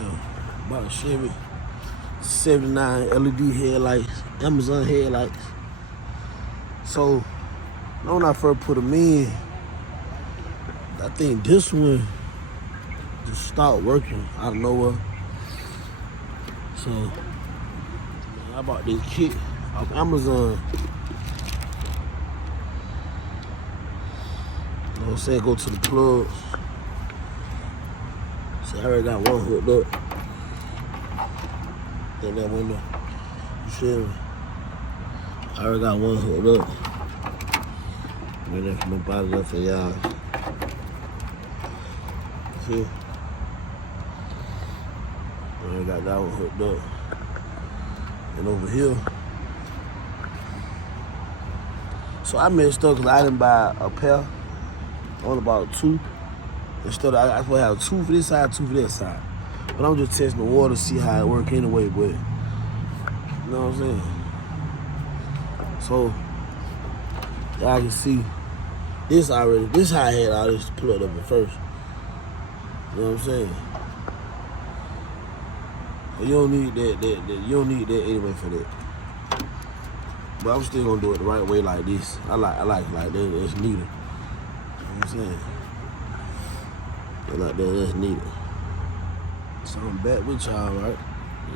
Yeah, bought a Chevy 79 LED headlights, Amazon headlights. So when I first put them in, I think this one just stopped working out of nowhere. So I bought this kit off Amazon. You know what I'm saying? Go to the plugs. So I already got one hooked up. In that window. You feel me? I already got one hooked up. Wait there for nobody else for y'all. See? I already got that one hooked up. And over here. So I messed up because I didn't buy a pair. I only bought two. Instead of, I supposed to have two for this side, two for that side. But I'm just testing the water to see how it works anyway, but you know what I'm saying? So y'all can see this already, this how I had all this plugged up at first. You know what I'm saying? But you don't need that, you don't need that anyway for that. But I'm still gonna do it the right way like this. I like it like that, that's neater. You know what I'm saying? Like that, that's neater. So I'm back with y'all, right?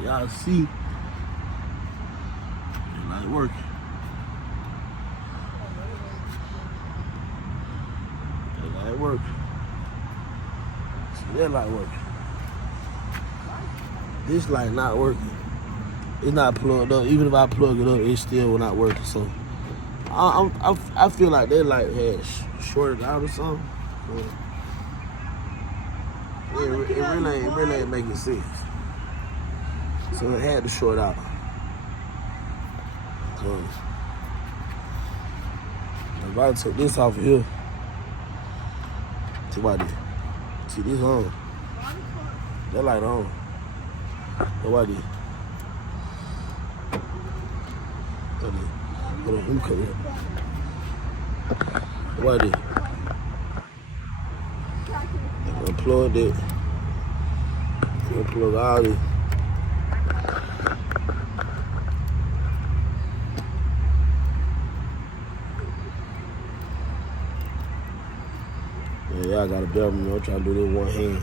Y'all see it like working. It like working. See that light working. This light not working. It's not plugged up. Even if I plug it up, it still will not working. So I feel like that light had shorted out or something. So, it really ain't making sense. So it had to short out. So if I took this off of here, see what I did? See this on. That light on. What I did? Hold on, let me cut it. What I did? Unplug it. Unplug all this. Yeah, y'all gotta bear me. I'm trying to do this with one hand.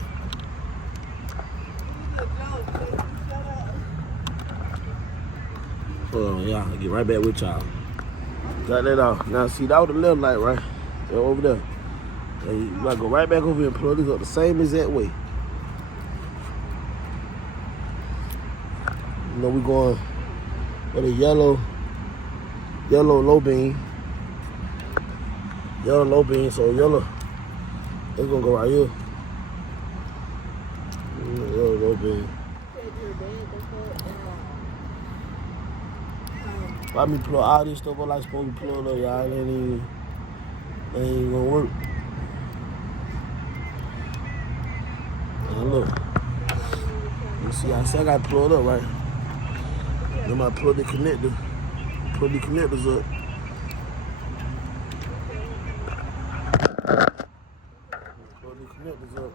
Hold on, y'all. I'll get right back with y'all. Got that off. Now, see, that was the left light, right? They're over there. And you gotta go right back over here and plug this up the same exact way. You know, we going with a yellow low beam. Yellow low beam, so yellow, it's gonna go right here. Yellow low beam. Why me plug all this stuff up like supposed to plug up, y'all? It ain't gonna work. Now look. You see, I said I got plugged up, right? Then I plug the connector. Plug the connectors up. Plug the connectors up.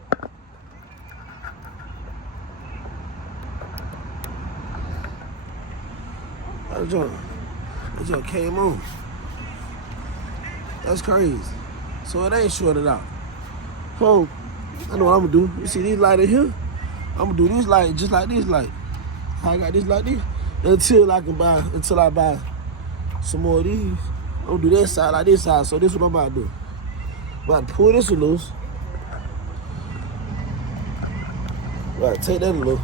That junk came on. That's crazy. So it ain't shorted out. So I know what I'm gonna do. You see these lights in here? I'm gonna do this light just like this light. I got this like this until I buy some more of these. I'm gonna do that side like this side. So this is what I'm about to do. I'm about to pull this one loose. Right, take that loose.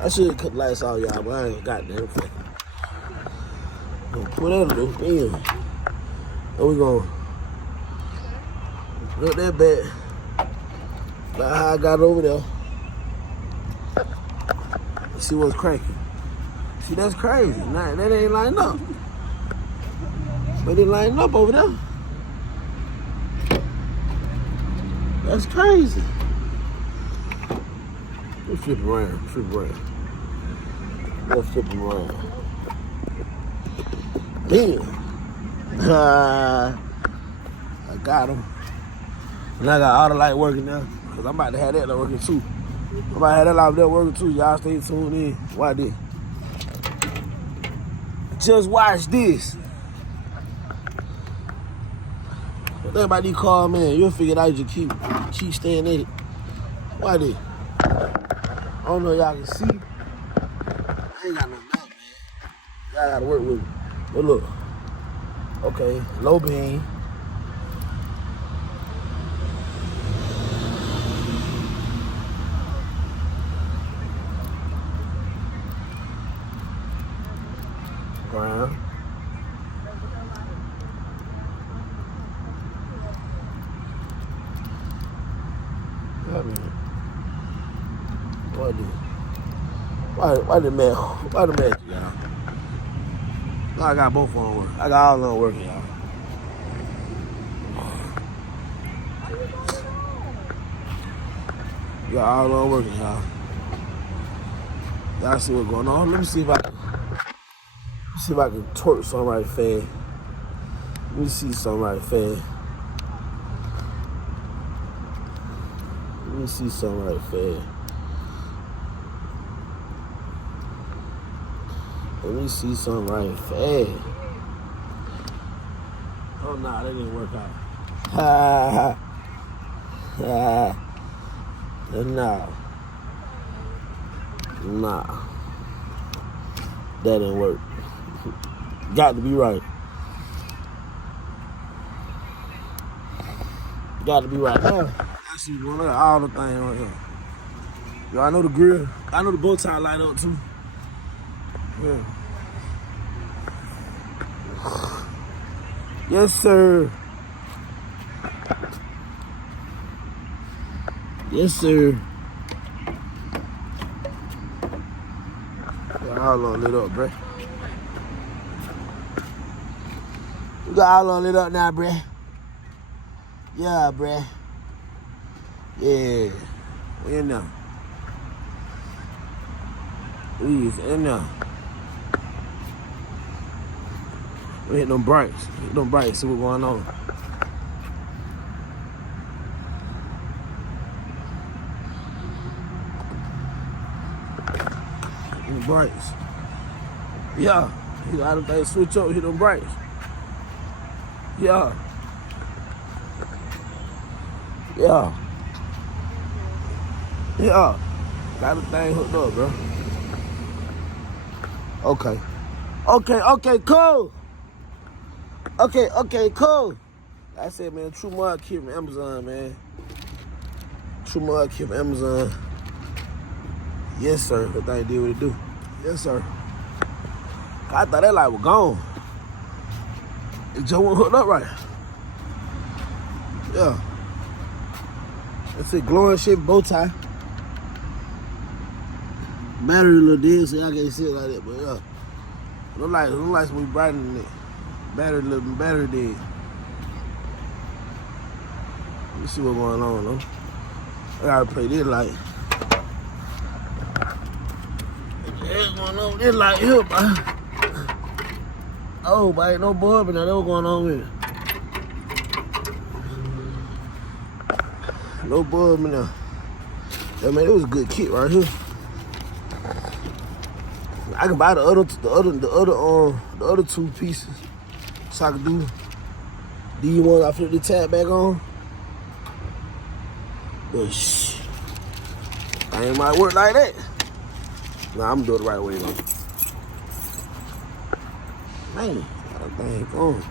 I should cut the lights off, y'all, but I ain't got that. Gonna pull that loose, damn. And we gonna look that back. Like how I got it over there. Let's see what's cracking. See, that's crazy. Nah, that ain't lining up. But it lining up over there. That's crazy. Let's flip around. Let's flip around. Damn. I got him. And I got all the light working now. Because I'm about to have that working too. I might have that live there working too. Y'all stay tuned in. Watch this. Just watch this. The thing about these cars, man, you'll figure it out. You keep staying in it. Watch this. I don't know if y'all can see. I ain't got no map, man. Y'all gotta work with me. But look. Okay, low beam. Ground. Why the man, y'all? No, I got both of them working. I got all of them working, y'all. Got all of them working, y'all. Y'all see what's going on? Let me see if I can twerk something right fast. Let me see something right fast. Let me see something right fast. Let me see something right fast. Oh, nah, that didn't work out. Ha ha. Nah. That didn't work. Got to be right. Got to be right. Now, I see one of all the things right here. Yo, I know the grill. I know the bow tie light up too. Yeah. Yes, sir. Yes, sir. Got all on lit up, bruh. We got all on lit up now, bruh. Yeah, bruh. Yeah. We in there. We is in there. We hit them brights. Hit them brights, see what's going on. Hit them brights. Yeah. You got to switch up, hit them brights. Yeah. Yeah. Yeah. Got the thing hooked up, bro. Okay. Okay, cool. Okay, cool. I said, man, True Mud Kit from Amazon, man. True Mud Kit from Amazon. Yes, sir. That thing did what it do. Yes, sir. I thought that light was gone. It just wasn't hooked up right. Yeah. That's it, glowing shit, bow tie. Battery a little dead, so y'all can't see it like that, but yeah. No lights will be brighter than that. Battery dead. Let me see what's going on, though. I gotta play this light. What the hell going on with this light here, boy? Oh, boy, ain't no bulb in there. That's what's going on with it. No bulb in there. Yeah, man, it was a good kit right here. I can buy the other two pieces, so I can do these ones. I flip the tab back on, but shh, I ain't might work like that. Nah, I'm gonna do it the right way though. Man, that thing gone.